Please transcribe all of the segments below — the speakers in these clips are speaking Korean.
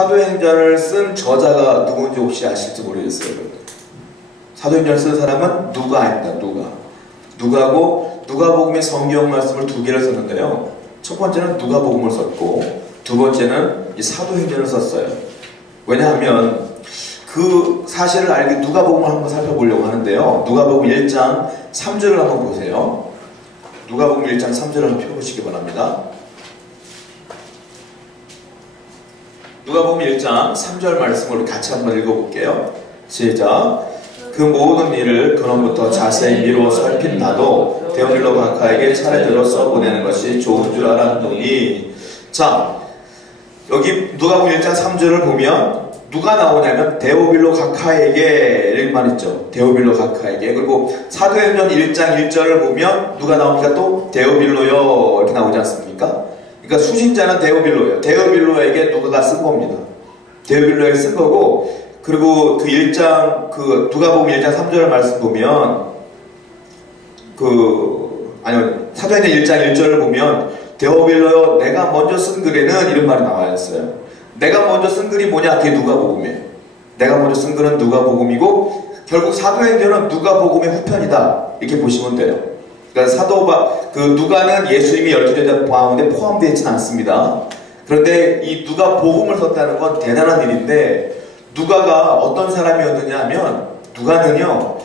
사도행전을 쓴 저자가 누군지 혹시 아실지 모르겠어요. 사도행전을 쓴 사람은 누가 아닙니다. 누가고 누가복음의 성경 말씀을 두 개를 썼는데요. 첫 번째는 누가복음을 썼고 두 번째는 이 사도행전을 썼어요. 왜냐하면 그 사실을 알기 누가복음을 한번 살펴보려고 하는데요. 누가복음 1장 3절을 한번 보세요. 누가복음 1장 3절을 한번 펴보시기 바랍니다. 누가복음 1장 3절 말씀을 같이 한번 읽어볼게요. 시작. 그 모든 일을 근원부터 자세히 미루어 살핀 나도 데오빌로 각하에게 차례대로 써보내는 것이 좋은 줄 알았더니. 자, 여기 누가복음 1장 3절을 보면 누가 나오냐면 데오빌로 각하에게 이런 말 있죠. 데오빌로 각하에게. 그리고 사도행전 1장 1절을 보면 누가 나옵니까? 또 데오빌로요 이렇게 나오지 않습니까? 그러니까 수신자는 데오빌로예요. 데오빌로에게 누가가 쓴 겁니다. 데오빌로에게 쓴 거고, 그리고 그 1장 누가복음 1장 3절 말씀 보면 사도행전 1장 1절을 보면 데오빌로요 내가 먼저 쓴 글에는 이런 말이 나와 있어요. 내가 먼저 쓴 글이 뭐냐? 그게 누가복음이에요. 내가 먼저 쓴 글은 누가복음이고 결국 사도행전은 누가복음의 후편이다 이렇게 보시면 돼요. 그러니까 누가는 예수님이 12제자 가운데 포함되어 있지는 않습니다. 그런데 이 누가복음을 썼다는 건 대단한 일인데, 누가가 어떤 사람이었느냐 하면 누가는요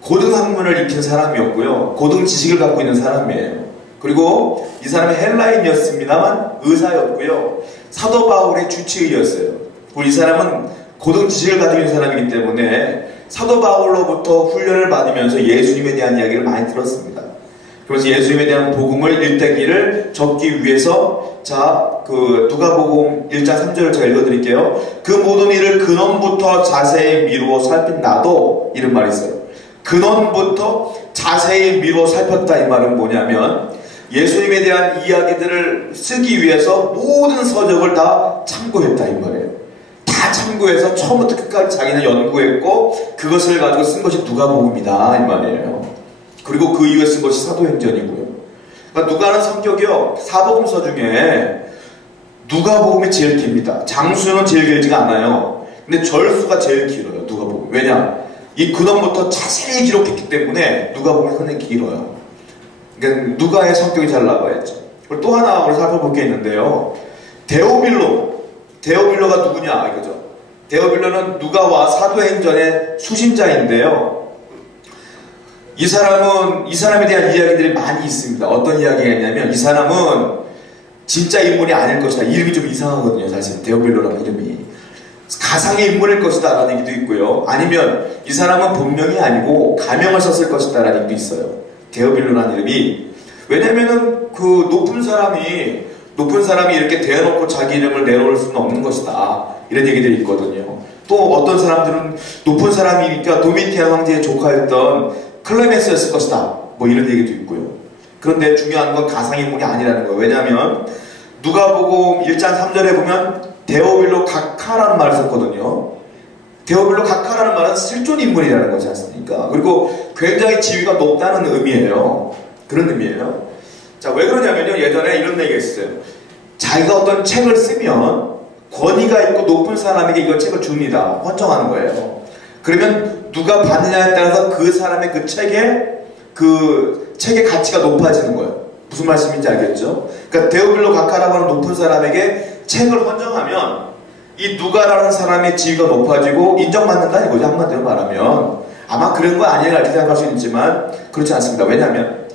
고등학문을 익힌 사람이었고요, 고등 지식을 갖고 있는 사람이에요. 그리고 이 사람이 헬라인이었습니다만 의사였고요, 사도 바울의 주치의였어요. 그리고 이 사람은 고등 지식을 가지고 있는 사람이기 때문에 사도 바울로부터 훈련을 받으면서 예수님에 대한 이야기를 많이 들었습니다. 그래서 예수님에 대한 복음을 일대기를 적기 위해서 누가복음 1장 3절을 제가 읽어드릴게요. 그 모든 일을 근원부터 자세히 미루어 살핀 나도, 이런 말이 있어요. 근원부터 자세히 미루어 살폈다 이 말은 뭐냐면 예수님에 대한 이야기들을 쓰기 위해서 모든 서적을 다 참고했다 이 말이에요. 다 참고해서 처음부터 끝까지 자기는 연구했고 그것을 가지고 쓴 것이 누가복음이다 이 말이에요. 그리고 그 이후에 쓴 것이 사도행전이고요. 그러니까 누가는 성격이요, 사복음서 중에 누가복음이 제일 깁니다. 장수는 제일 길지가 않아요. 근데 절수가 제일 길어요, 누가복음. 왜냐? 이 근원부터 자세히 기록했기 때문에 누가복음이 흔히 길어요. 그러니까 누가의 성격이 잘 나와야죠. 그리고 또 하나 우리 살펴볼 게 있는데요. 데오빌로가 누구냐 이거죠. 데오빌로는 누가와 사도행전의 수신자인데요. 이 사람에 대한 이야기들이 많이 있습니다. 어떤 이야기가 있냐면 이 사람은 진짜 인물이 아닐 것이다. 이름이 좀 이상하거든요. 사실 데오빌로라는 이름이 가상의 인물일 것이다 라는 얘기도 있고요. 아니면 이 사람은 본명이 아니고 가명을 썼을 것이다 라는 얘기도 있어요. 데오빌로라는 이름이. 왜냐면은 그 높은 사람이 이렇게 대놓고 자기 이름을 내놓을 수는 없는 것이다 이런 얘기들이 있거든요. 또 어떤 사람들은 높은 사람이니까 도미티안 황제의 조카였던 클레멘스였을 것이다 뭐 이런 얘기도 있고요. 그런데 중요한 건 가상인물이 아니라는 거예요. 왜냐하면 누가복음 1장 3절에 보면 데오빌로 각하라는 말을 썼거든요. 데오빌로 각하라는 말은 실존 인물이라는 거지 않습니까? 그리고 굉장히 지위가 높다는 의미예요. 그런 의미예요. 자, 왜 그러냐면요, 예전에 이런 얘기가 있어요. 자기가 어떤 책을 쓰면 권위가 있고 높은 사람에게 이거 책을 줍니다. 헌정하는 거예요. 그러면 누가 받느냐에 따라서 그 사람의 그 책의 가치가 높아지는 거예요. 무슨 말씀인지 알겠죠? 그러니까 데오빌로 각하라고 하는 높은 사람에게 책을 헌정하면 이 누가라는 사람의 지위가 높아지고 인정받는다 이거죠. 한마디로 말하면. 아마 그런 거 아니라 이렇게 생각할 수 있지만 그렇지 않습니다. 왜냐하면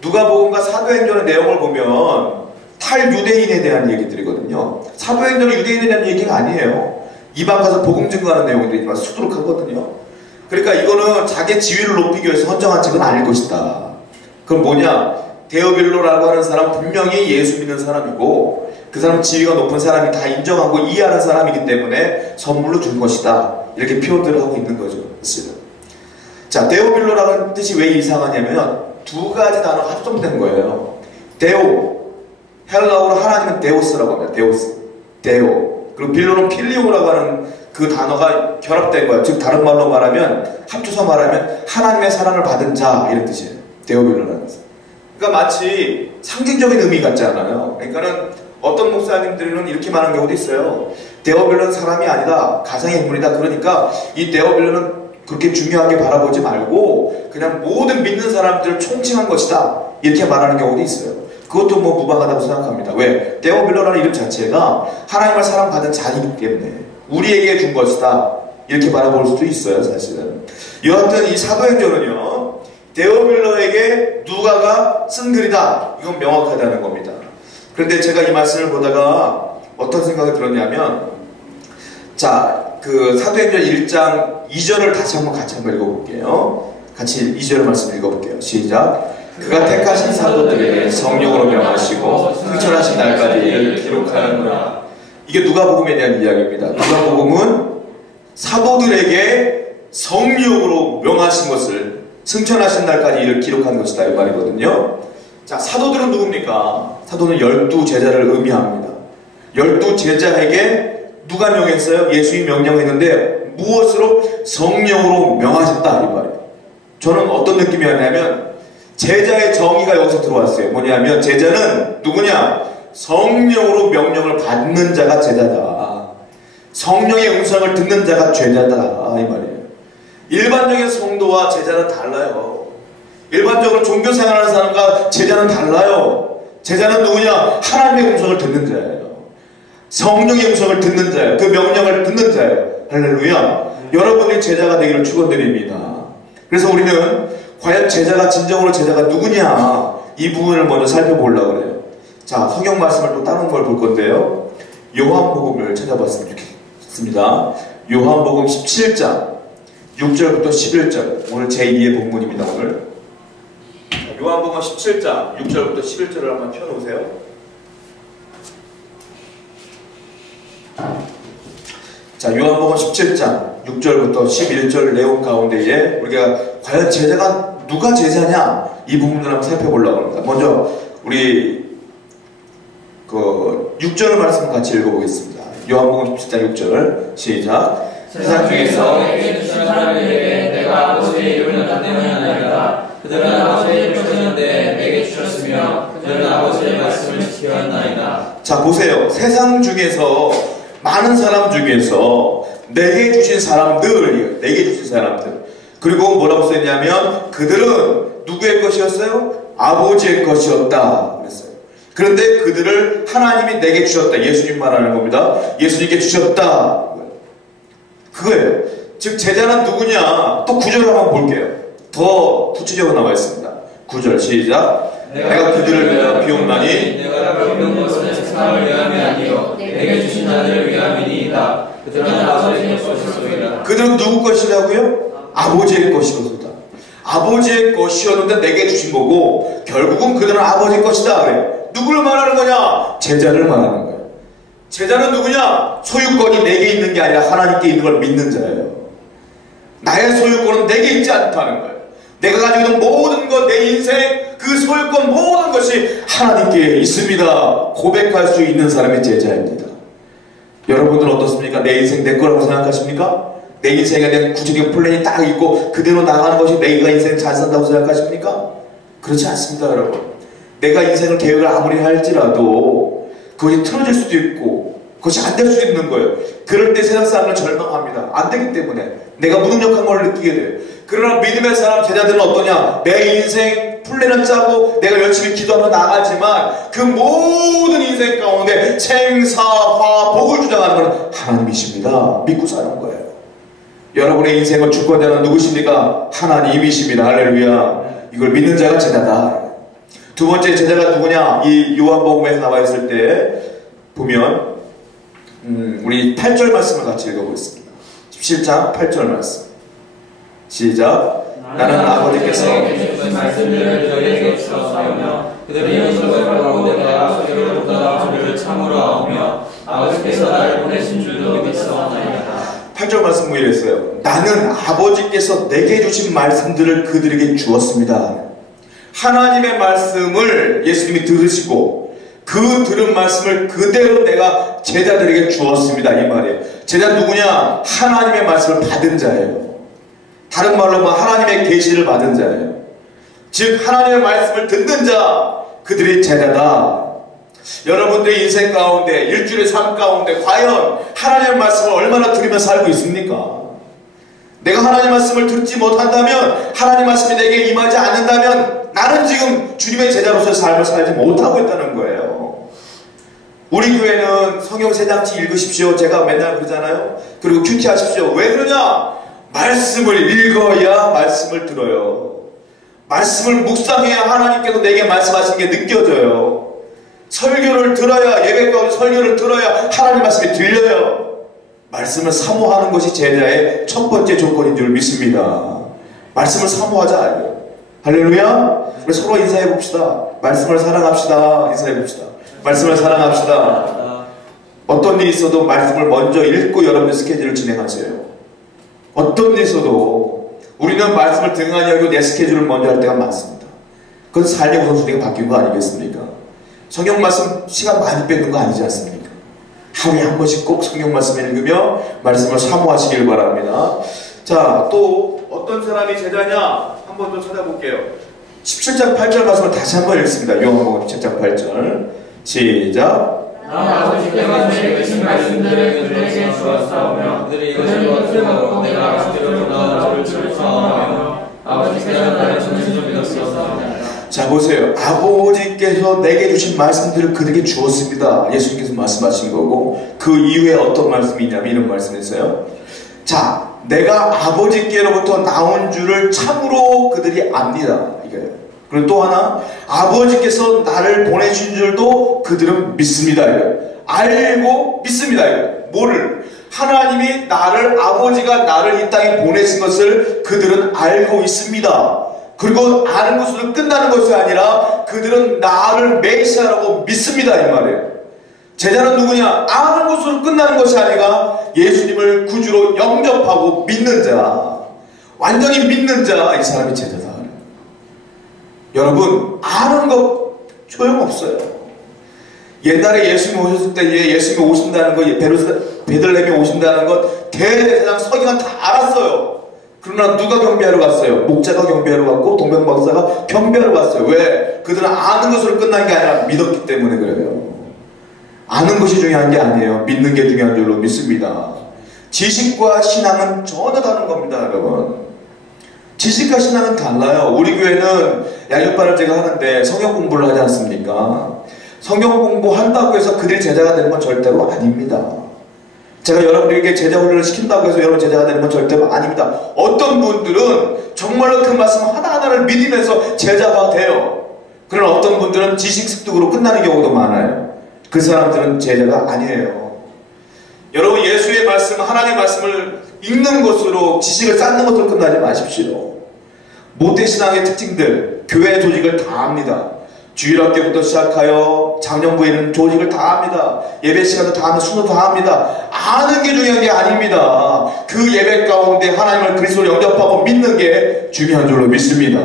누가복음과 사도행전의 내용을 보면 탈유대인에 대한 얘기들이거든요. 사도행전은 유대인에 대한 얘기가 아니에요. 이방 가서 복음 증거하는 내용들이 수두룩하거든요. 그러니까 이거는 자기 지위를 높이기 위해서 헌정한 책은 아닐 것이다. 그럼 뭐냐? 데오빌로라고 하는 사람 분명히 예수 믿는 사람이고 그 사람 지위가 높은 사람이 다 인정하고 이해하는 사람이기 때문에 선물로 준 것이다. 이렇게 표현들을 하고 있는 거죠. 자, 데오빌로라는 뜻이 왜 이상하냐면 두 가지 단어가 합성된 거예요. 데오, 헬라어로 하나님은 데오스라고 합니다. 데오. 그리고 빌로는 필리오라고 하는 그 단어가 결합된 거예요. 즉 다른 말로 말하면, 합쳐서 말하면 하나님의 사랑을 받은 자 이런 뜻이에요. 데오빌로라는 뜻. 그러니까 마치 상징적인 의미 같지 않아요. 그러니까는 어떤 목사님들은 이렇게 말하는 경우도 있어요. 데오빌로는 사람이 아니다. 가상의 인물이다. 그러니까 이 데오빌로는 그렇게 중요하게 바라보지 말고 그냥 모든 믿는 사람들을 총칭한 것이다. 이렇게 말하는 경우도 있어요. 그것도 뭐 무방하다고 생각합니다. 왜? 데오빌로라는 이름 자체가 하나님을 사랑받은 자이기 때문에 우리에게 준 것이다. 이렇게 바라볼 수도 있어요. 사실은. 여하튼 이 사도행전은요, 데오빌로에게 누가가 쓴 글이다. 이건 명확하다는 겁니다. 그런데 제가 이 말씀을 보다가 어떤 생각이 들었냐면, 자, 그 사도행전 1장 2절을 다시 한번 같이 한번 읽어볼게요. 같이 2절 말씀 읽어볼게요. 시작. 그가 택하신 사도들에게 성령으로 명하시고 승천하신 날까지 이를 기록하였노라. 이게 누가복음에 대한 이야기입니다. 누가복음은 사도들에게 성령으로 명하신 것을 승천하신 날까지 이를 기록한 것이다 이 말이거든요. 자, 사도들은 누굽니까? 사도는 12제자를 의미합니다. 12제자에게 누가 명했어요? 예수님이 명령했는데 무엇으로? 성령으로 명하셨다 이 말이에요. 저는 어떤 느낌이었냐면 제자의 정의가 여기서 들어왔어요. 뭐냐면 제자는 누구냐? 성령으로 명령을 받는 자가 제자다. 성령의 음성을 듣는 자가 제자다 이 말이에요. 일반적인 성도와 제자는 달라요. 일반적으로 종교 생활하는 사람과 제자는 달라요. 제자는 누구냐? 하나님의 음성을 듣는 자예요. 성령의 음성을 듣는 자예요. 그 명령을 듣는 자예요. 할렐루야. 여러분이 제자가 되기를 축원드립니다. 그래서 우리는 과연 제자가 진정으로 제자가 누구냐 이 부분을 먼저 살펴보려고 그래요. 자, 성경 말씀을 또 다른 걸 볼 건데요. 요한복음을 찾아봤으면 좋겠습니다. 요한복음 17장 6절부터 11절 오늘 제2의 본문입니다. 오늘 요한복음 17장 6절부터 11절을 한번 펴놓으세요. 자, 요한복음 17장 6절부터 11절 내용 가운데에 우리가 과연 제자가 누가 제자냐 이 부분을 한번 살펴보려고 합니다. 먼저 우리 그 6절 말씀 같이 읽어보겠습니다. 요한복음 17장 6절 시작. 세상 중에서 내게 주신 사람들에게 내가 아버지의 이름을 나타내나이다. 그들은 아버지의 이름을 주셨는데 내게 주셨으며 그들은 아버지의 말씀을 지켜왔나이다. 자, 보세요. 세상 중에서 많은 사람 중에서 내게 주신 사람들, 내게 주신 사람들. 그리고 뭐라고 써있냐면 그들은 누구의 것이었어요? 아버지의 것이었다 그랬어요. 그런데 그들을 하나님이 내게 주셨다. 예수님 말하는 겁니다. 예수님께 주셨다. 그거예요. 즉 제자는 누구냐? 또 9절 한번 볼게요. 더 구체적으로 나와 있습니다. 9절 시작. 내가 그들을 위하여 비옵나니 내가 비옵는 것은 세상을 위함이 아니요 내게 주신 자들을 위함이니이다. 그들은 아버지의 것이소이다. 그들은 누구 것이라고요? 아버지의 것이로소이다. 아버지의 것이었는데 내게 주신 거고 결국은 그들은 아버지의 것이다 그래. 누구를 말하는 거냐? 제자를 말하는 거예요. 제자는 누구냐? 소유권이 내게 있는 게 아니라 하나님께 있는 걸 믿는 자예요. 나의 소유권은 내게 있지 않다는 거예요. 내가 가지고 있는 모든 것, 내 인생, 그 소유권 모든 것이 하나님께 있습니다. 고백할 수 있는 사람이 제자입니다. 여러분들은 어떻습니까? 내 인생 내 거라고 생각하십니까? 내 인생에 대한 구체적인 플랜이 딱 있고 그대로 나가는 것이 내가 인생 잘 산다고 생각하십니까? 그렇지 않습니다, 여러분. 내가 인생을 계획을 아무리 할지라도 그것이 틀어질 수도 있고 그것이 안 될 수도 있는 거예요. 그럴 때 세상 사람은 절망합니다. 안 되기 때문에 내가 무능력한 걸 느끼게 돼요. 그러나 믿음의 사람 제자들은 어떠냐? 내 인생 플랜을 짜고 내가 열심히 기도하며 나가지만 그 모든 인생 가운데 생사화 복을 주장하는 건 하나님이십니다. 믿고 사는 거예요. 여러분의 인생을 주권자는 누구십니까? 하나님이십니다. 할렐루야. 이걸 믿는 자가 제자다. 두 번째 제자가 누구냐? 이 요한복음에서 나와 있을 때 보면 우리 8절 말씀을 같이 읽어보겠습니다. 17장 8절 말씀 시작. 나는 아버지께서 주신 말씀들을 너희에게 주셨사오며 그들이 연속을 하고 내가 소리로부터 저를 참으로 하오며 아버지께서 나를 보내신 줄도 믿사오나이다. 8절 말씀 뭐 이랬어요? 나는 아버지께서 내게 주신 말씀들을 그들에게 주었습니다. 하나님의 말씀을 예수님이 들으시고 그 들은 말씀을 그대로 내가 제자들에게 주었습니다. 이 말이에요. 제자 누구냐? 하나님의 말씀을 받은 자예요. 다른 말로 뭐 하나님의 계시를 받은 자예요. 즉 하나님의 말씀을 듣는 자, 그들이 제자다. 여러분들의 인생 가운데, 일주일의 삶 가운데 과연 하나님의 말씀을 얼마나 들으며 살고 있습니까? 내가 하나님 말씀을 듣지 못한다면, 하나님 말씀이 내게 임하지 않는다면 나는 지금 주님의 제자로서의 삶을 살지 못하고 있다는 거예요. 우리 교회는 성경 세 장씩 읽으십시오. 제가 맨날 그러잖아요. 그리고 큐티하십시오. 왜 그러냐? 말씀을 읽어야 말씀을 들어요. 말씀을 묵상해야 하나님께서 내게 말씀하신 게 느껴져요. 설교를 들어야, 예배 가운데 설교를 들어야 하나님 말씀이 들려요. 말씀을 사모하는 것이 제자의 첫 번째 조건인 줄 믿습니다. 말씀을 사모하자. 할렐루야. 우리 서로 인사해 봅시다. 말씀을 사랑합시다. 인사해 봅시다. 말씀을 사랑합시다. 어떤 일이 있어도 말씀을 먼저 읽고 여러분의 스케줄을 진행하세요. 어떤 일이 있어도 우리는 말씀을 등한히 여기고 내 스케줄을 먼저 할 때가 많습니다. 그건 삶의 우선순위가 바뀐 거 아니겠습니까? 성경 말씀 시간 많이 뺏는 거 아니지 않습니까? 하루에 한 번씩 꼭 성경 말씀을 읽으며 말씀을 사모하시길 바랍니다. 자, 또 어떤 사람이 제자냐? 한 번 더 찾아볼게요. 17장 8절 말씀을 다시 한 번 읽습니다. 요한복음 17장 8절 시작. 아버지께서 내게 주신 말씀들을 그들에게 주었사오며 그들이 이것을 먹고 내가 아버지로 나아를 주었사오며 아버지께서 나를 전신 좀 믿었사오며. 자, 보세요. 아버지께서 내게 주신 말씀들을 그들에게 주었습니다. 예수님께서 말씀하신 거고, 그 이후에 어떤 말씀이냐면 이런 말씀이었어요. 자, 내가 아버지께로부터 나온 줄을 참으로 그들이 압니다. 이거예요. 그리고 또 하나, 아버지께서 나를 보내신 줄도 그들은 믿습니다. 이거예요. 알고 믿습니다. 이거예요. 뭐를? 하나님이 나를, 아버지가 나를 이 땅에 보내신 것을 그들은 알고 있습니다. 그리고 아는 것으로 끝나는 것이 아니라 그들은 나를 메시아라고 믿습니다. 이 말이에요. 제자는 누구냐? 아는 것으로 끝나는 것이 아니라 예수님을 구주로 영접하고 믿는 자, 완전히 믿는 자, 이 사람이 제자다. 여러분, 아는 것 소용없어요. 옛날에 예수님 오셨을 때 예수님이 오신다는 것, 베들레헴에 오신다는 것 대제사장 서기관 다 알았어요. 그러나 누가 경배하러 갔어요? 목자가 경배하러 갔고 동명박사가 경배하러 갔어요. 왜? 그들은 아는 것으로 끝난 게 아니라 믿었기 때문에 그래요. 아는 것이 중요한 게 아니에요. 믿는 게 중요한 줄로 믿습니다. 지식과 신앙은 전혀 다른 겁니다, 여러분. 지식과 신앙은 달라요. 우리 교회는 양육반을 제가 하는데 성경 공부를 하지 않습니까? 성경 공부한다고 해서 그들이 제자가 되는 건 절대로 아닙니다. 제가 여러분에게 제자 훈련을 시킨다고 해서 여러분 제자가 되는 건 절대로 아닙니다. 어떤 분들은 정말로 그 말씀 하나하나를 믿으면서 제자가 돼요. 그러나 어떤 분들은 지식 습득으로 끝나는 경우도 많아요. 그 사람들은 제자가 아니에요. 여러분, 예수의 말씀, 하나님의 말씀을 읽는 것으로 지식을 쌓는 것으로 끝나지 마십시오. 모태신앙의 특징들, 교회 조직을 다 합니다. 주일학교부터 시작하여 작년부에는 조직을 다 합니다. 예배 시간도 다 합니다. 순도 다 합니다. 아는 게 중요한 게 아닙니다. 그 예배 가운데 하나님을 그리스도로 영접하고 믿는 게 중요한 줄로 믿습니다.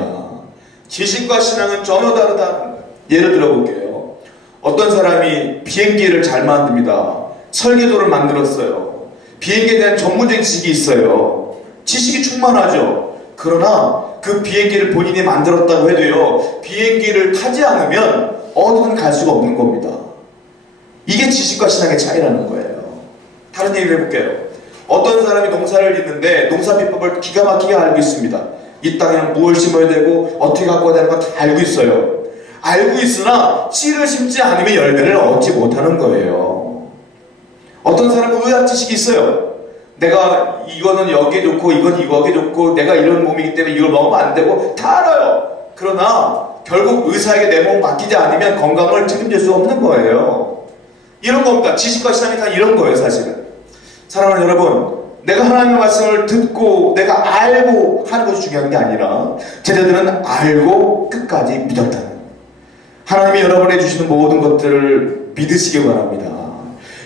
지식과 신앙은 전혀 다르다. 예를 들어볼게요. 어떤 사람이 비행기를 잘 만듭니다. 설계도를 만들었어요. 비행기에 대한 전문적인 지식이 있어요. 지식이 충만하죠. 그러나 그 비행기를 본인이 만들었다고 해도요, 비행기를 타지 않으면 어디든 갈 수가 없는 겁니다. 이게 지식과 신앙의 차이라는 거예요. 다른 얘기를 해볼게요. 어떤 사람이 농사를 짓는데 농사 비법을 기가 막히게 알고 있습니다. 이 땅에는 무엇을 심어야 되고 어떻게 갖고 와야 되는 거 다 알고 있어요. 알고 있으나 씨를 심지 않으면 열매를 얻지 못하는 거예요. 어떤 사람은 의학 지식이 있어요. 내가 이거는 여기에 좋고 이건 이거에 좋고 내가 이런 몸이기 때문에 이걸 먹으면 안 되고 다 알아요. 그러나 결국 의사에게 내 몸을 맡기지 않으면 건강을 책임질 수 없는 거예요. 이런 겁니다. 지식과 신앙이 다 이런 거예요, 사실은. 사랑하는 여러분, 내가 하나님의 말씀을 듣고 내가 알고 하는 것이 중요한 게 아니라 제자들은 알고 끝까지 믿었다는 거예요. 하나님이 여러분에게 주시는 모든 것들을 믿으시기 바랍니다.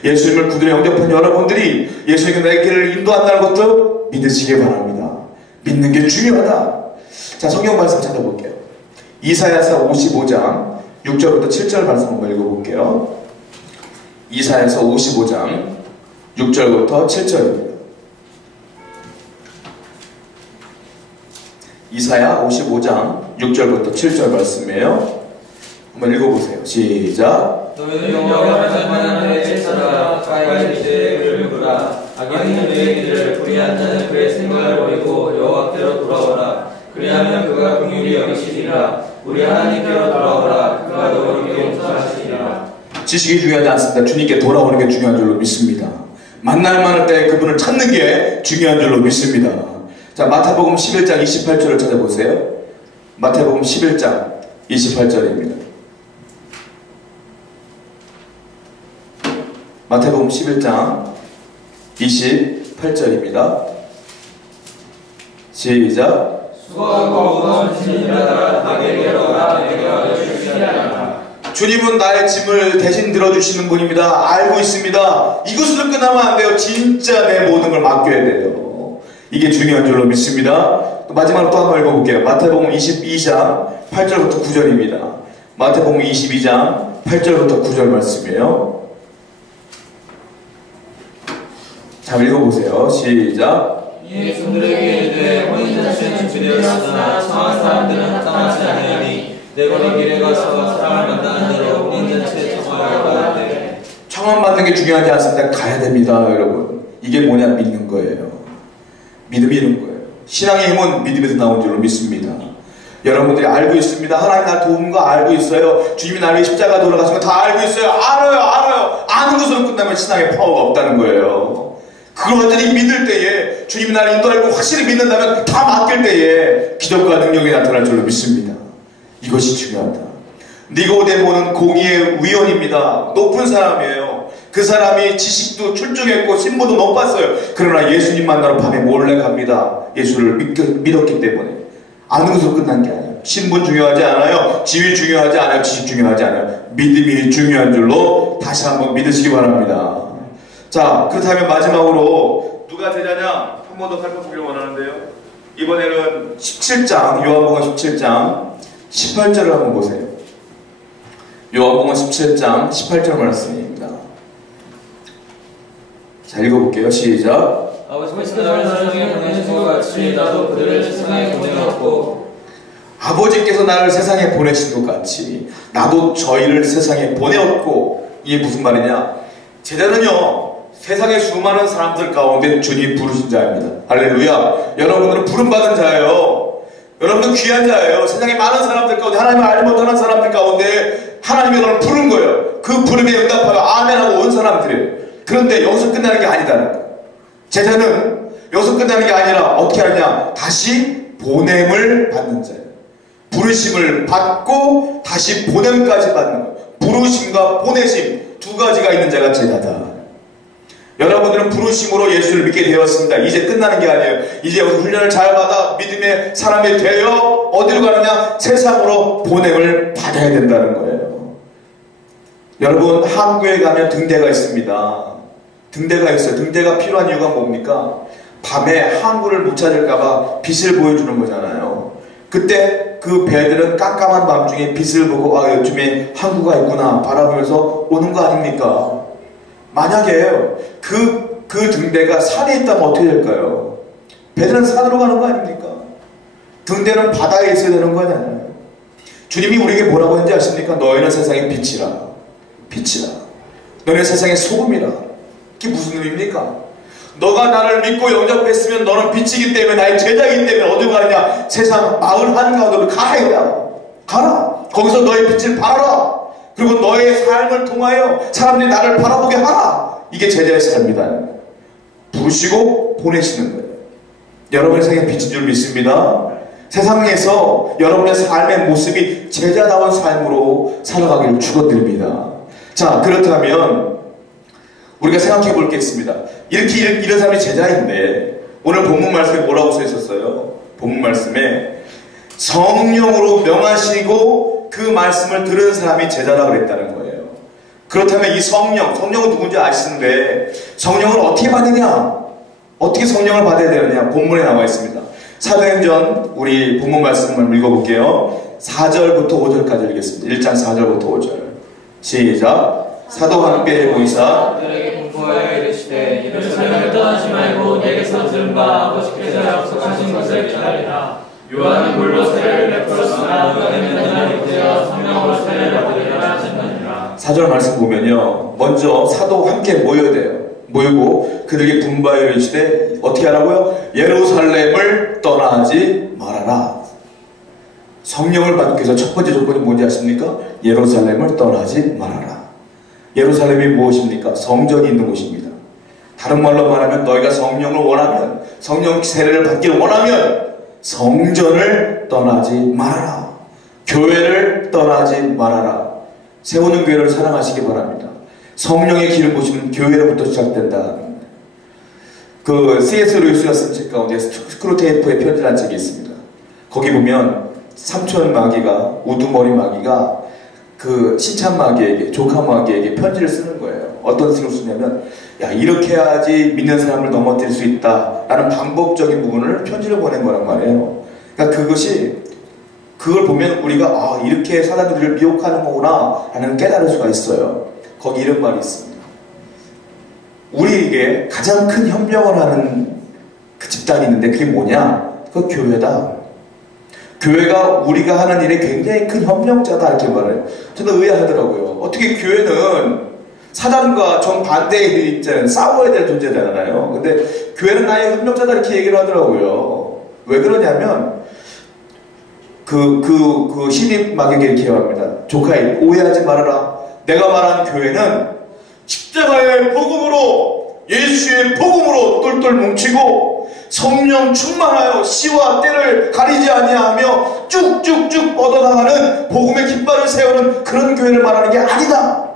예수님을 구주로 영접한 여러분들이 예수님께 내 길을 인도한다는 것도 믿으시기 바랍니다. 믿는 게 중요하다. 자, 성경 말씀 찾아볼게요. 이사야서 55장 6절부터 7절 말씀 한번 읽어볼게요. 이사야서 55장 6절부터 7절입니다. 이사야 55장 6절부터 7절 말씀이에요. 한번 읽어보세요. 시작. 너희는 여호와를 만난 때에 찾아가 가까이 이제 그를 보라. 악인은 그의 길을 불의한 자는 그의 생각을 버리고 여호와께로 돌아오라. 그리하면 그가 긍휼히 여기시리라. 우리 하나님께로 돌아오라. 그가 너희에게 용서하시리라. 지식이 중요하지 않습니다. 주님께 돌아오는 게 중요한 줄로 믿습니다. 만날 만할 때 그분을 찾는 게 중요한 줄로 믿습니다. 자, 마태복음 11장 28절을 찾아보세요. 마태복음 11장 28절입니다. 마태복음 11장 28절입니다. 시작. 수고하고 무거운 짐을 따라 나에게로 오라. 내가 너희를 위하리라. 주님은 나의 짐을 대신 들어주시는 분입니다. 알고 있습니다. 이것으로 끝나면 안 돼요. 진짜 내 모든 걸 맡겨야 돼요. 이게 중요한 줄로 믿습니다. 또 마지막으로 또 한번 읽어볼게요. 마태복음 22장 8절부터 9절입니다. 마태복음 22장 8절부터 9절 말씀이에요. 자, 읽어보세요. 시작. 이에 종들에게 이르되 혼인잔치는 준비되었으나 청한 사람들은 합당하지 아니하니 내 거리 길에 가서 사람을 만나는 대로 혼인잔치에 청하여 가되. 청함 받는 게 중요하지 않습니다. 가야 됩니다, 여러분. 이게 뭐냐? 믿는 거예요. 믿음이 이런 거예요. 신앙의 힘은 믿음에서 나온 줄로 믿습니다. 여러분들이 알고 있습니다. 하나님 날 도운 거 알고 있어요. 주님이 나를 위해 십자가 돌아가신 거 다 알고 있어요. 알아요. 아는 것으로 끝나면 신앙의 파워가 없다는 거예요. 그걸 완전히 믿을 때에, 주님이 나를 인도하고 확실히 믿는다면 다 맡길 때에 기적과 능력이 나타날 줄로 믿습니다. 이것이 중요하다. 니고데모는 공의의 위원입니다. 높은 사람이에요. 그 사람이 지식도 출중했고 신분도 높았어요. 그러나 예수님 만나러 밤에 몰래 갑니다. 예수를 믿었기 때문에. 아는 것으로 끝난 게 아니에요. 신분 중요하지 않아요. 지위 중요하지 않아요. 지식 중요하지 않아요. 믿음이 중요한 줄로 다시 한번 믿으시기 바랍니다. 자, 그렇다면 마지막으로 누가 제자냐? 한 번 더 살펴보기를 원하는데요. 이번에는 17장, 요한복음 17장 18절을 한번 보세요. 요한복음 17장 18절 말씀입니다. 자, 읽어볼게요. 시작. 아버지께서 나를 세상에 보내신 것 같이 나도 그들을 세상에 보내었고. 아버지께서 나를 세상에 보내신 것 같이 나도 저희를 세상에 보내었고. 이게 무슨 말이냐? 제자는요, 세상의 수많은 사람들 가운데 주님 부르신 자입니다. 할렐루야. 여러분들은 부름받은 자예요. 여러분은 귀한 자예요. 세상에 많은 사람들 가운데, 하나님을 알지 못하는 사람들 가운데 하나님이 너를 부른 거예요. 그 부름에 응답하여 아멘하고 온 사람들이에요. 그런데 여기서 끝나는 게 아니다는 거예요. 제자는 여기서 끝나는 게 아니라 어떻게 하냐? 다시 보냄을 받는 자예요. 부르심을 받고 다시 보냄까지 받는 거예요. 부르심과 보내심 두 가지가 있는 자가 제자다. 여러분들은 부르심으로 예수를 믿게 되었습니다. 이제 끝나는 게 아니에요. 이제 훈련을 잘 받아 믿음의 사람이 되어 어디로 가느냐? 세상으로 보냄을 받아야 된다는 거예요. 여러분, 항구에 가면 등대가 있습니다. 등대가 있어요. 등대가 필요한 이유가 뭡니까? 밤에 항구를 못 찾을까봐 빛을 보여주는 거잖아요. 그때 그 배들은 깜깜한 밤중에 빛을 보고 아, 요즘에 항구가 있구나 바라보면서 오는 거 아닙니까? 만약에 그 등대가 산에 있다면 어떻게 될까요? 배들은 산으로 가는 거 아닙니까? 등대는 바다에 있어야 되는 거 아니에요? 주님이 우리에게 뭐라고 했는지 아십니까? 너희는 세상의 빛이라. 너희는 세상의 소금이라. 그게 무슨 의미입니까? 너가 나를 믿고 영접했으면 너는 빛이기 때문에 나의 제자이기 때문에 어디로 가느냐? 세상 마을 한가운데로 가라. 거기서 너의 빛을 발하라. 그리고 너의 삶을 통하여 사람들이 나를 바라보게 하라. 이게 제자의 삶이다. 부르시고 보내시는 거예요. 여러분의 생에 빛인 줄 믿습니다. 세상에서 여러분의 삶의 모습이 제자다운 삶으로 살아가기를 축원드립니다. 자, 그렇다면 우리가 생각해 볼 게 있습니다. 이런 사람이 제자인데 오늘 본문 말씀에 뭐라고 써 있었어요? 본문 말씀에 성령으로 명하시고 그 말씀을 들은 사람이 제자라 그랬다는 거예요. 그렇다면 이 성령은 누군지 아시는데 성령을 어떻게 받느냐? 어떻게 성령을 받아야 되느냐? 본문에 나와 있습니다. 사도행전 우리 본문 말씀을 읽어볼게요. 4절부터 5절까지 읽겠습니다. 1장 4절부터 5절 시작. 사도가 함께 모이사 그들에게 공포하여 이르시되 예루살렘을 떠나지 말고 내게서 들은 바 아버지께서 약속하신 것을 기다리라. 요한은 물로 세례를 베풀었으나 너희는 맨날 믿으려 성령으로 세례를 받으리라 하셨느니라. 4절 말씀 보면요, 먼저 사도 함께 모여야 돼요. 모이고 그들에게 분바에 이르시되 어떻게 하라고요? 예루살렘을 떠나지 말아라. 성령을 받기 위해서 첫 번째 조건이 뭔지 아십니까? 예루살렘을 떠나지 말아라. 예루살렘이 무엇입니까? 성전이 있는 곳입니다. 다른 말로 말하면 너희가 성령을 원하면, 성령 세례를 받기를 원하면 성전을 떠나지 말아라. 교회를 떠나지 말아라. 세우는 교회를 사랑하시기 바랍니다. 성령의 기름 부심은 교회로부터 시작된다. 그 C.S. 루이스가 쓴 책 가운데 스크루테이프의 편지라는 책이 있습니다. 거기 보면 삼촌 마귀가, 우두머리 마귀가 그 신참 마귀에게, 조카 마귀에게 편지를 쓰는 거예요. 어떤 식으로 쓰냐면, 야, 이렇게 해야지 믿는 사람을 넘어뜨릴 수 있다 라는 방법적인 부분을 편지를 보낸 거란 말이에요. 그러니까 그걸 보면 우리가 아, 이렇게 사람들을 미혹하는 거구나 라는 깨달을 수가 있어요. 거기 이런 말이 있습니다. 우리에게 가장 큰 협력을 하는 그 집단이 있는데 그게 뭐냐? 그거 교회다. 교회가 우리가 하는 일에 굉장히 큰 협력자다 이렇게 말해요. 저는 의아하더라고요. 어떻게 교회는 사단과 정반대의 입장은 싸워야 될 존재잖아요. 근데 교회는 나의 협력자다 이렇게 얘기를 하더라고요. 왜 그러냐면 그 신입 마귀에게 이렇게 말합니다. 조카에 오해하지 말아라. 내가 말하는 교회는 십자가의 복음으로, 예수의 복음으로 똘똘 뭉치고 성령 충만하여 시와 때를 가리지 아니하며 쭉쭉쭉 뻗어나가는 복음의 깃발을 세우는 그런 교회를 말하는 게 아니다.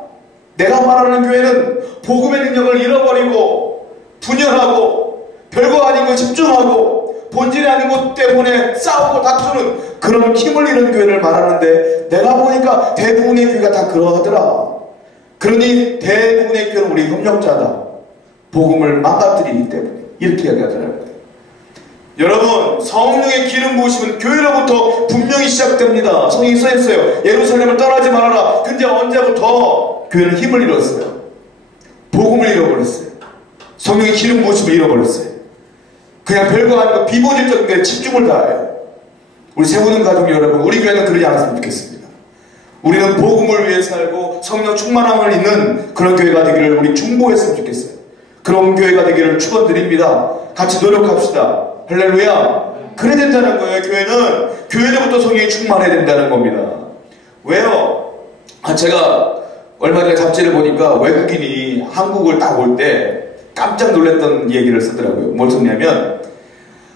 내가 말하는 교회는 복음의 능력을 잃어버리고 분열하고 별거 아닌 거 집중하고 본질이 아닌 것 때문에 싸우고 다투는 그런 힘을 잃은 교회를 말하는데, 내가 보니까 대부분의 교회가 다 그러하더라. 그러니 대부분의 교회는 우리 협력자다. 복음을 망가뜨리기 때문에 이렇게 이야기하더라고요. 여러분, 성령의 기름 부으심은 교회로부터 분명히 시작됩니다. 성경이 써있어요. 예루살렘을 떠나지 말아라. 근데 언제부터 교회는 힘을 잃었어요? 복음을 잃어버렸어요. 성령의 기름 부으심을 잃어버렸어요. 그냥 별거 아니고 비본질적인 게 집중을 다해요. 우리 세우는 가족 여러분, 우리 교회는 그러지 않았으면 좋겠습니다. 우리는 복음을 위해 살고 성령 충만함을 있는 그런 교회가 되기를 우리 중보했으면 좋겠어요. 그런 교회가 되기를 축원드립니다. 같이 노력합시다. 할렐루야. 그래야 된다는 거예요. 교회는 교회로부터 성령이 충만해야 된다는 겁니다. 왜요? 제가 얼마 전에 잡지를 보니까 외국인이 한국을 딱 올 때 깜짝 놀랐던 얘기를 쓰더라고요. 뭘 썼냐면,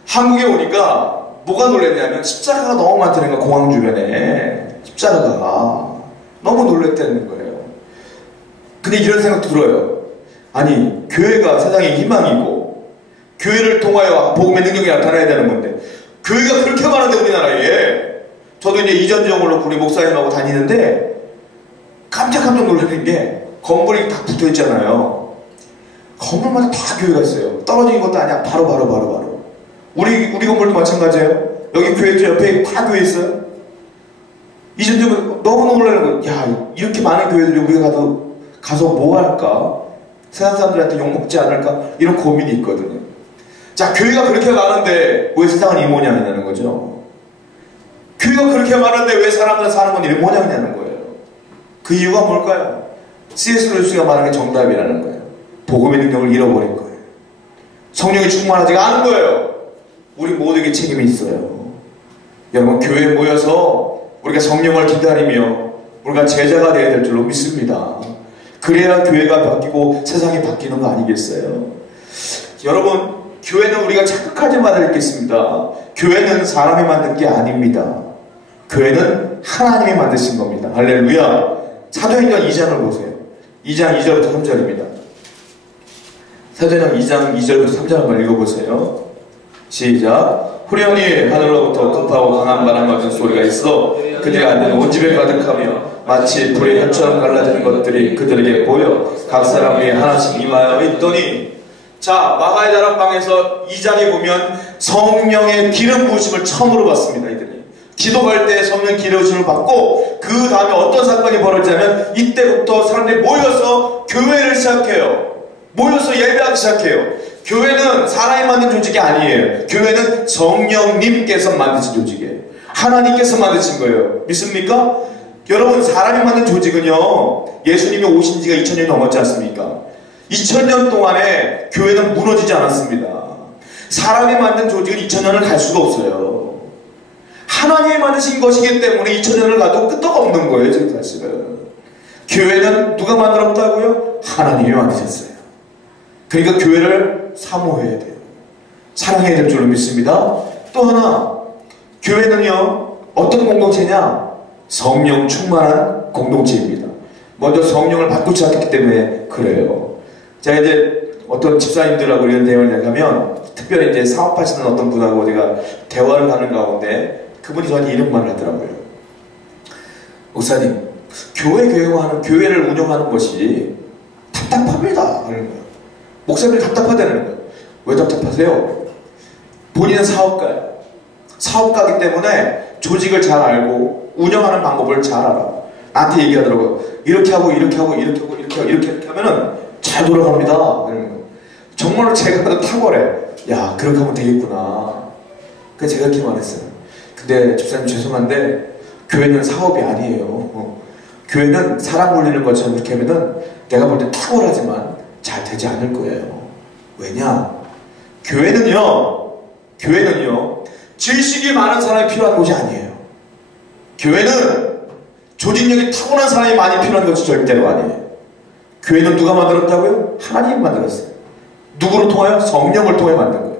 한국에 오니까 뭐가 놀랐냐면 십자가가 너무 많다는 거야. 공항 주변에 십자가가 너무 놀랐다는 거예요. 근데 이런 생각도 들어요. 아니, 교회가 세상의 희망이고 교회를 통하여 복음의 능력이 나타나야 되는 건데, 교회가 그렇게 많은데 우리나라에, 저도 이제 이전정으로 우리 목사님하고 다니는데 깜짝 놀라는 게 건물이 다 붙어 있잖아요. 건물마다 다 교회가 있어요. 떨어진 것도 아니야. 바로. 우리 건물도 마찬가지예요. 여기 교회 옆에 다 교회 있어요. 이전정은 너무 놀라는 거예요. 야, 이렇게 많은 교회들이 우리가 가서 뭐 할까? 세상 사람들한테 욕먹지 않을까? 이런 고민이 있거든요. 자, 교회가 그렇게 많은데 왜 세상은 이 모양이냐는 거죠. 교회가 그렇게 많은데 왜 사람들 사는 건 이 모양이냐는 거예요. 그 이유가 뭘까요? C.S. 루이스가 말하는 게 정답이라는 거예요. 복음의 능력을 잃어버린 거예요. 성령이 충만하지가 않은 거예요. 우리 모두에게 책임이 있어요. 여러분, 교회에 모여서 우리가 성령을 기다리며 우리가 제자가 되어야 될 줄로 믿습니다. 그래야 교회가 바뀌고 세상이 바뀌는 거 아니겠어요? 여러분, 교회는 우리가 착각하지 말아야 겠습니다. 교회는 사람이 만든 게 아닙니다. 교회는 하나님이 만드신 겁니다. 할렐루야. 사도행전 2장을 보세요. 2장 2절부터 3절입니다. 사도행전 2장 2절부터 3절 한번 읽어보세요. 시작. 후련히 하늘로부터 급하고 강한 바람 같은 소리가 있어 그들이 앉는 온 집에 가득하며 마치 불의 혀처럼 갈라지는 것들이 그들에게 보여 각 사람 위에 하나씩 임하여 있더니, 자, 마가의 다락방에서 2장에 보면 성령의 기름 부으심을 처음으로 받습니다. 이들이 기도할 때 성령 기름 부으심을 받고, 그 다음에 어떤 사건이 벌어지냐면 이때부터 사람들이 모여서 교회를 시작해요. 모여서 예배하기 시작해요. 교회는 사람이 만든 조직이 아니에요. 교회는 성령님께서 만드신 조직이에요. 하나님께서 만드신 거예요. 믿습니까? 여러분, 사람이 만든 조직은요, 예수님이 오신 지가 2000년이 넘었지 않습니까? 2000년 동안에 교회는 무너지지 않았습니다. 사람이 만든 조직은 2000년을 갈 수가 없어요. 하나님이 만드신 것이기 때문에 2000년을 가도 끄떡 없는 거예요, 지금 사실은. 교회는 누가 만들었다고요? 하나님이 만드셨어요. 그러니까 교회를 사모해야 돼요. 사랑해야 될 줄로 믿습니다. 또 하나, 교회는요, 어떤 공동체냐? 성령 충만한 공동체입니다. 먼저 성령을 받고 시작했기 때문에 그래요. 자, 이제 어떤 집사님들하고 이런 대화를 나가면, 특별히 이제 사업하시는 어떤 분하고 제가 대화를 하는 가운데 그분이 저한테 이런 말을 하더라고요. 목사님, 교회를 운영하는 것이 답답합니다. 하는 거예요. 목사님이 답답하다는 거예요. 왜 답답하세요? 본인은 사업가예요. 사업가이기 때문에 조직을 잘 알고 운영하는 방법을 잘 알아. 나한테 얘기하더라고요. 이렇게 하고 이렇게 하고 이렇게 하고 이렇게 하고 이렇게 하면은 잘 돌아갑니다. 정말로 제가 봐도 탁월해. 야, 그렇게 하면 되겠구나. 그래서 제가 이렇게 말했어요. 근데 집사님 죄송한데 교회는 사업이 아니에요. 교회는 사람 올리는 것처럼 이렇게 하면은 내가 볼 때 탁월하지만 잘 되지 않을 거예요. 왜냐? 교회는요, 지식이 많은 사람이 필요한 곳이 아니에요. 교회는 조직력이 타고난 사람이 많이 필요한 것이 절대로 아니에요. 교회는 누가 만들었다고요? 하나님이 만들었어요. 누구로 통하여? 성령을 통해 만든 거예요.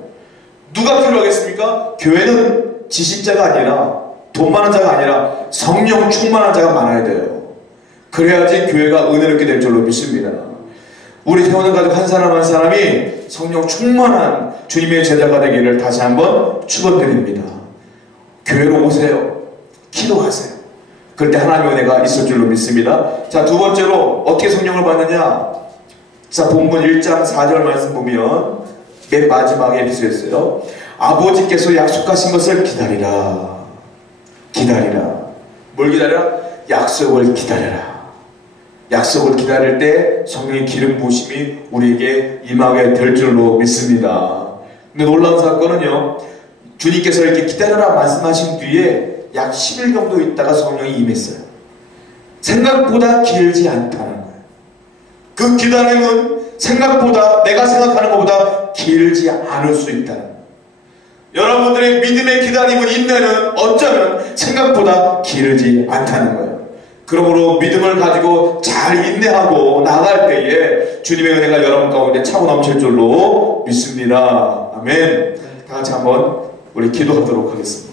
누가 필요하겠습니까? 교회는 지식자가 아니라 돈 많은 자가 아니라 성령 충만한 자가 많아야 돼요. 그래야지 교회가 은혜롭게 될 줄로 믿습니다. 우리 세우는 가족 한 사람 한 사람이 성령 충만한 주님의 제자가 되기를 다시 한번 축원드립니다. 교회로 오세요. 기도하세요. 그럴 때 하나님의 은혜가 있을 줄로 믿습니다. 자, 두 번째로 어떻게 성령을 받느냐? 자, 본문 1장 4절 말씀 보면 맨 마지막에 이렇게 써있어요. 아버지께서 약속하신 것을 기다리라. 기다리라. 뭘 기다리라? 약속을 기다려라. 약속을 기다릴 때 성령의 기름 부으심이 우리에게 임하게 될 줄로 믿습니다. 근데 놀라운 사건은요, 주님께서 이렇게 기다려라 말씀하신 뒤에 약 10일 정도 있다가 성령이 임했어요. 생각보다 길지 않다는 거예요. 그 기다림은 생각보다, 내가 생각하는 것보다 길지 않을 수 있다는 거예요. 여러분들의 믿음의 기다림은, 인내는 어쩌면 생각보다 길지 않다는 거예요. 그러므로 믿음을 가지고 잘 인내하고 나갈 때에 주님의 은혜가 여러분 가운데 차고 넘칠 줄로 믿습니다. 아멘. 다 같이 한번 우리 기도하도록 하겠습니다.